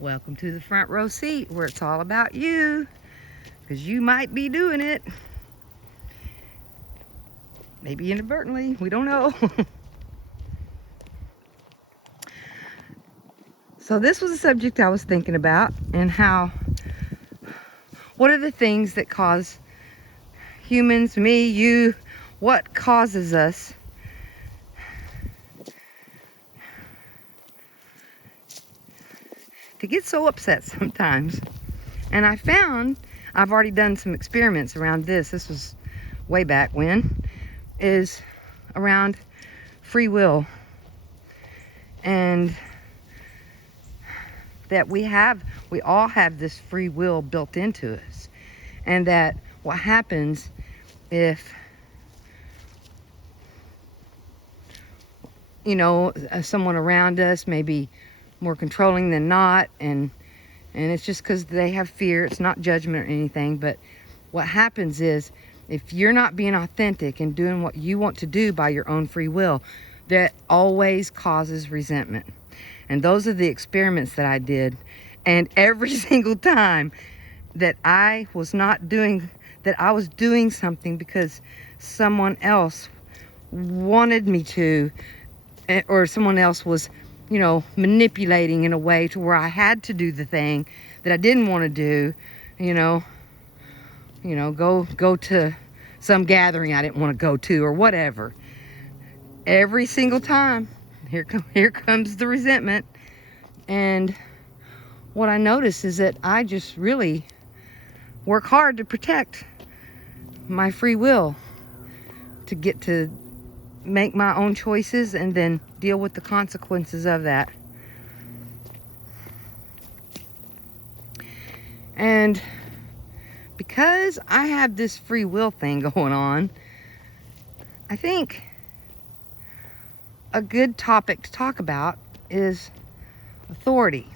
Welcome to the front row seat where it's all about you, because you might be doing it. Maybe inadvertently, we don't know. So this was a subject I was thinking about, and what are the things that cause humans, me, you, what causes us to get so upset sometimes. And I've already done some experiments around this was way back when, is around free will, and that we all have this free will built into us, and that what happens if someone around us may be more controlling than not, and it's just because they have fear. It's not judgment or anything, but what happens is, if you're not being authentic and doing what you want to do by your own free will, that always causes resentment. And those are the experiments that I did. And every single time that I was doing something because someone else wanted me to, or someone else was, manipulating in a way to where I had to do the thing that I didn't want to do, go to some gathering I didn't want to go to or whatever. Every single time, here comes the resentment. And what I notice is that I just really work hard to protect my free will, to get to make my own choices and then deal with the consequences of that. And because I have this free will thing going on, I think a good topic to talk about is authority.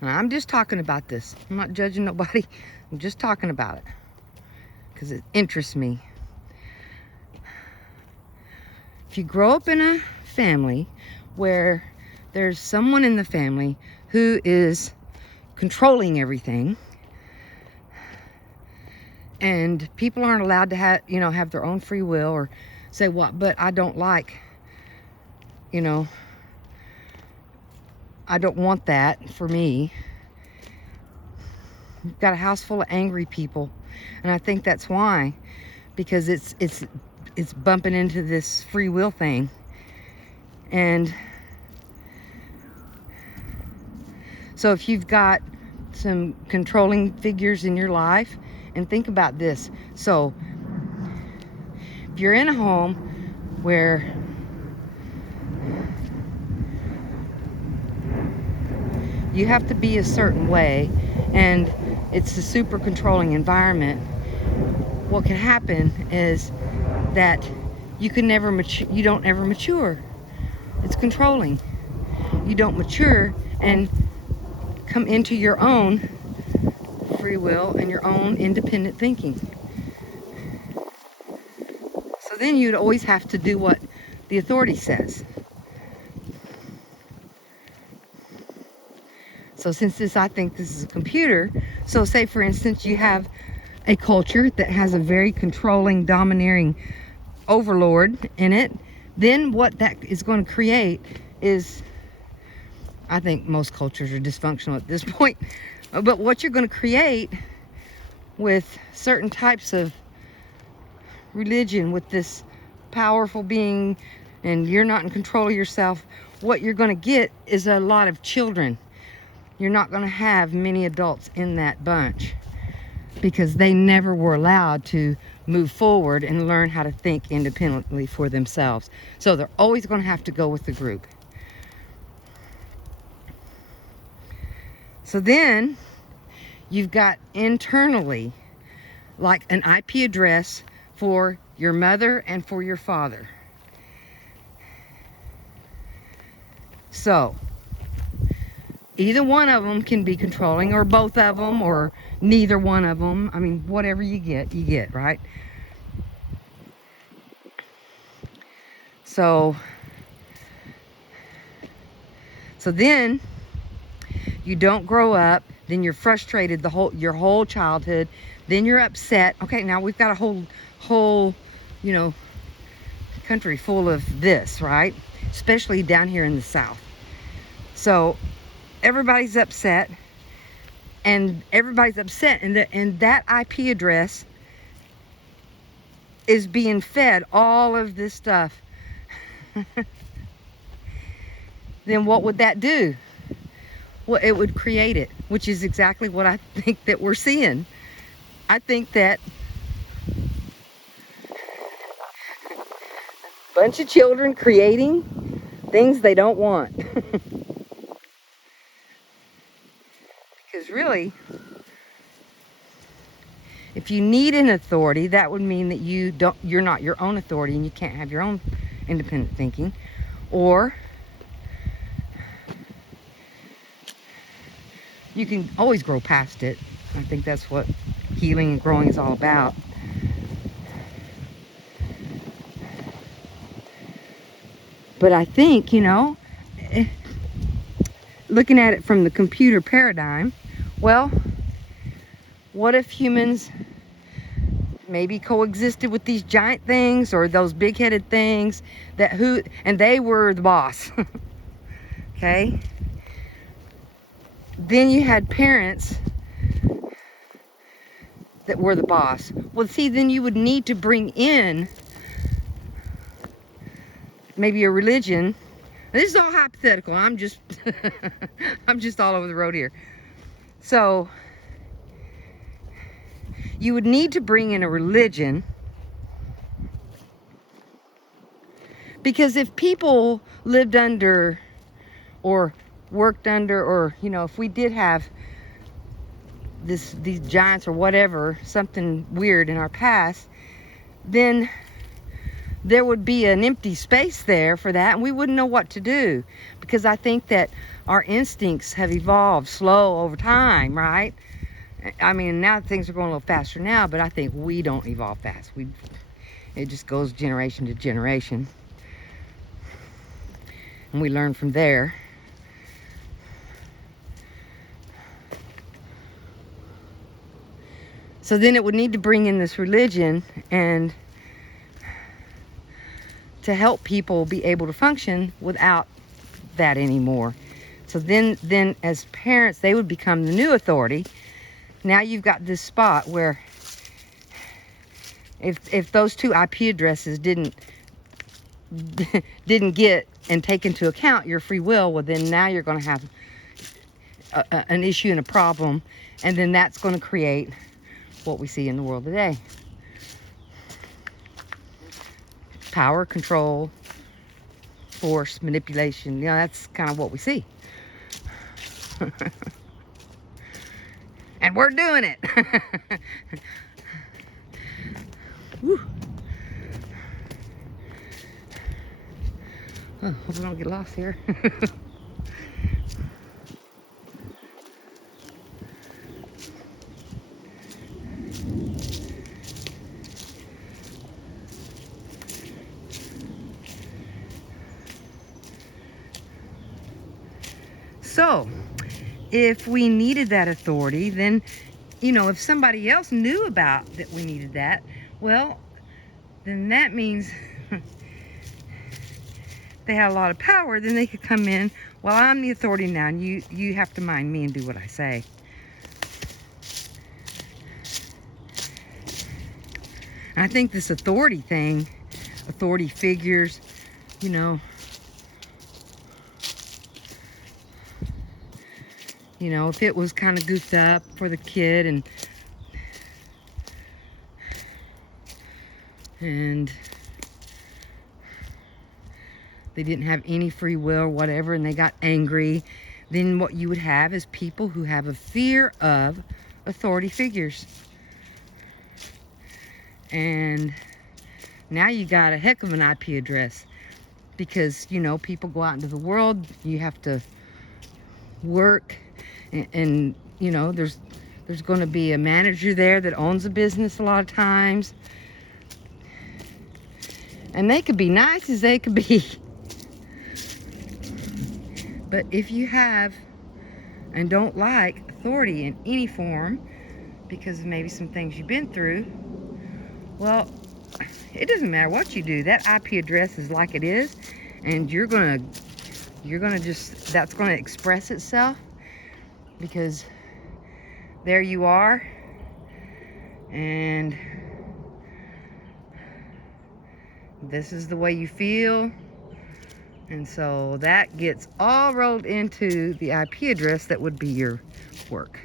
And I'm just talking about this. I'm not judging nobody. I'm just talking about it because it interests me. If you grow up in a family where there's someone in the family who is controlling everything, and people aren't allowed to have their own free will, or say, but I don't like, I don't want that for me. You've got a house full of angry people, and I think that's why, because it's bumping into this free will thing. And so if you've got some controlling figures in your life, and think about this. So if you're in a home where you have to be a certain way, and it's a super controlling environment, what can happen is that you don't ever mature. It's controlling. You don't mature and come into your own free will and your own independent thinking. So then you'd always have to do what the authority says. So I think this is a computer. So say, for instance, you have a culture that has a very controlling, domineering overlord in it. Then what that is going to create is, I think most cultures are dysfunctional at this point, but what you're going to create with certain types of religion, with this powerful being, and you're not in control of yourself, what you're going to get is a lot of children. You're not going to have many adults in that bunch, because they never were allowed to move forward and learn how to think independently for themselves. So they're always going to have to go with the group. So then you've got internally like an IP address for your mother and for your father. So either one of them can be controlling, or both of them, or neither one of them. I mean, whatever you get, right? So then you don't grow up, then you're frustrated your whole childhood, then you're upset. Okay, now we've got a whole, you know, country full of this, right? Especially down here in the South. So everybody's upset, and that IP address is being fed all of this stuff. Then what would that do? Well, it would create it, which is exactly what I think that we're seeing. I think that a bunch of children creating things they don't want. Because really, if you need an authority, that would mean that you're not your own authority and you can't have your own independent thinking. Or you can always grow past it. I think that's what healing and growing is all about. But I think, you know, looking at it from the computer paradigm, well, what if humans maybe coexisted with these giant things or those big-headed things and they were the boss? Okay? Then you had parents that were the boss. Well, see, then you would need to bring in maybe a religion. This is all hypothetical. I'm just I'm just all over the road here. So you would need to bring in a religion, because if people lived under or worked under, or, you know, if we did have these giants or whatever, something weird in our past, then there would be an empty space there for that, and we wouldn't know what to do. Because I think that our instincts have evolved slow over time, right? I mean, now things are going a little faster now, but I think we don't evolve fast. It just goes generation to generation, and we learn from there. So then it would need to bring in this religion and to help people be able to function without that anymore. So then as parents, they would become the new authority. Now you've got this spot where if those two IP addresses didn't get and take into account your free will, well, then now you're going to have an issue and a problem, and then that's going to create what we see in the world today. Power, control, force, manipulation. You know, that's kind of what we see. And we're doing it. Woo. Oh, hope we don't get lost here. So, if we needed that authority, then, you know, if somebody else knew about that we needed that, well, then that means they had a lot of power. Then they could come in, well, I'm the authority now, and you have to mind me and do what I say. And I think this authority thing, authority figures, you know, if it was kind of goofed up for the kid and they didn't have any free will or whatever, and they got angry, then what you would have is people who have a fear of authority figures. And now you got a heck of an IP address, because, you know, people go out into the world, you have to work, and you know, there's going to be a manager there that owns a business a lot of times. And they could be nice as they could be. But if you have and don't like authority in any form, because of maybe some things you've been through, well, it doesn't matter what you do. That IP address is like it is, and you're gonna just, that's gonna express itself, because there you are, and this is the way you feel. And so that gets all rolled into the IP address that would be your work.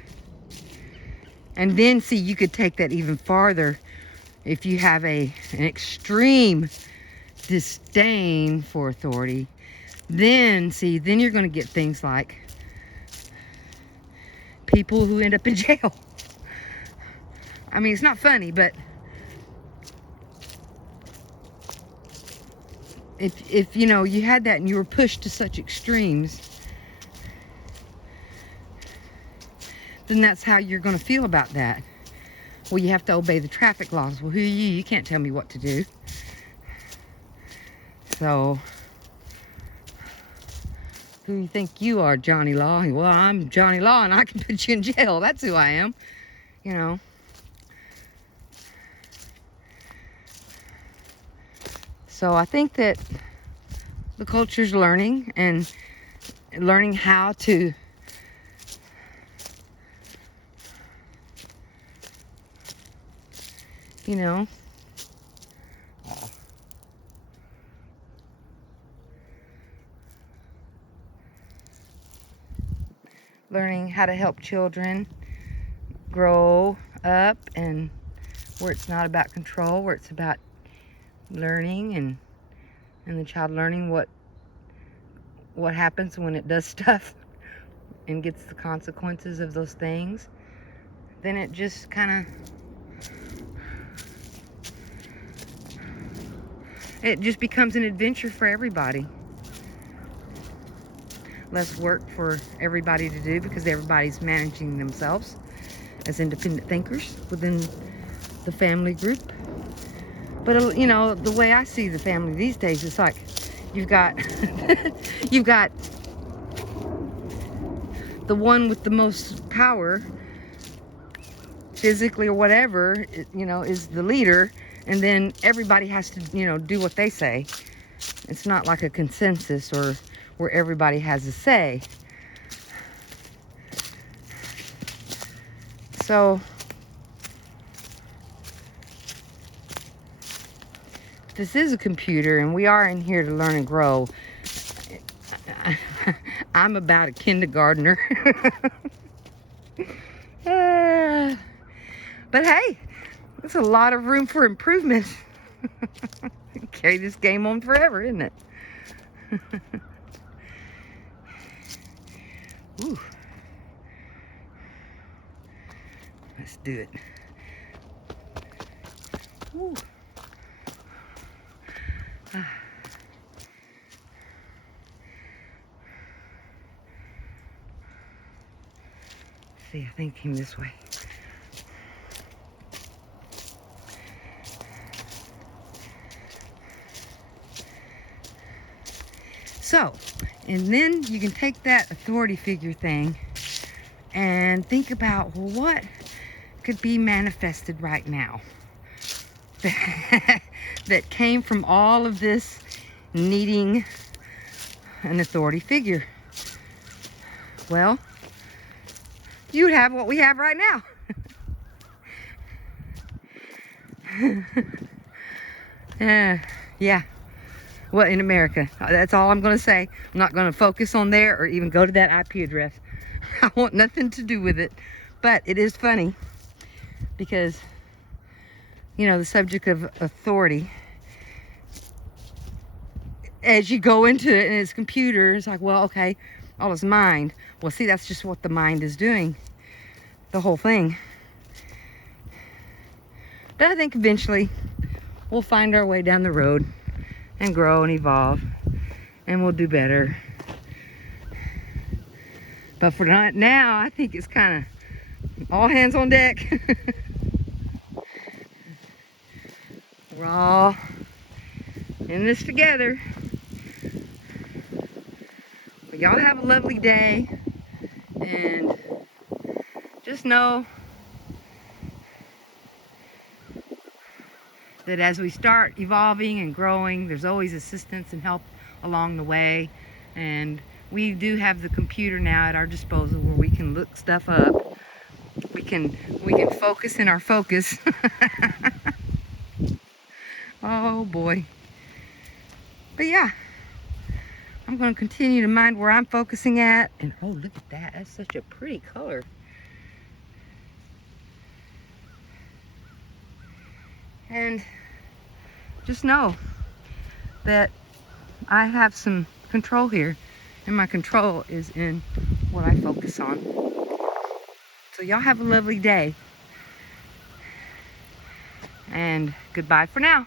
And then, see, you could take that even farther. If you have an extreme disdain for authority, then, see, then you're going to get things like people who end up in jail. I mean, it's not funny, but if you know, you had that and you were pushed to such extremes, then that's how you're going to feel about that. Well, you have to obey the traffic laws. Well, who are you? You can't tell me what to do. So, who do you think you are, Johnny Law? Well, I'm Johnny Law and I can put you in jail. That's who I am, you know. So I think that the culture's learning, and learning how to you know, learning how to help children grow up, and where it's not about control, where it's about learning, and the child learning what happens when it does stuff and gets the consequences of those things. Then it just kind of, it just becomes an adventure for everybody. Less work for everybody to do, because everybody's managing themselves as independent thinkers within the family group. But you know, the way I see the family these days, it's like you've got you've got the one with the most power, physically or whatever, you know, is the leader, and then everybody has to, you know, do what they say. It's not like a consensus or where everybody has a say. So this is a computer, and we are in here to learn and grow. I'm about a kindergartner. But hey, there's a lot of room for improvement. Carry this game on forever, isn't it? Ooh. Let's do it. Ooh. See, I think it came this way. So, and then you can take that authority figure thing and think about, well, what could be manifested right now that came from all of this needing an authority figure? Well, you would have what we have right now. Yeah. Well, in America. That's all I'm going to say. I'm not going to focus on there or even go to that IP address. I want nothing to do with it. But it is funny because, you know, the subject of authority, as you go into it and it's computer, it's like, well, okay, all is mind. Well, see, that's just what the mind is doing, the whole thing. But I think eventually we'll find our way down the road and grow and evolve, and we'll do better. But for now, I think it's kind of all hands on deck. We're all in this together. But y'all have a lovely day, and just know that as we start evolving and growing, there's always assistance and help along the way. And we do have the computer now at our disposal where we can look stuff up. We can focus in our focus. Oh boy. But yeah, I'm going to continue to mind where I'm focusing at. And oh, look at that. That's such a pretty color. And just know that I have some control here, and my control is in what I focus on. So y'all have a lovely day, and goodbye for now.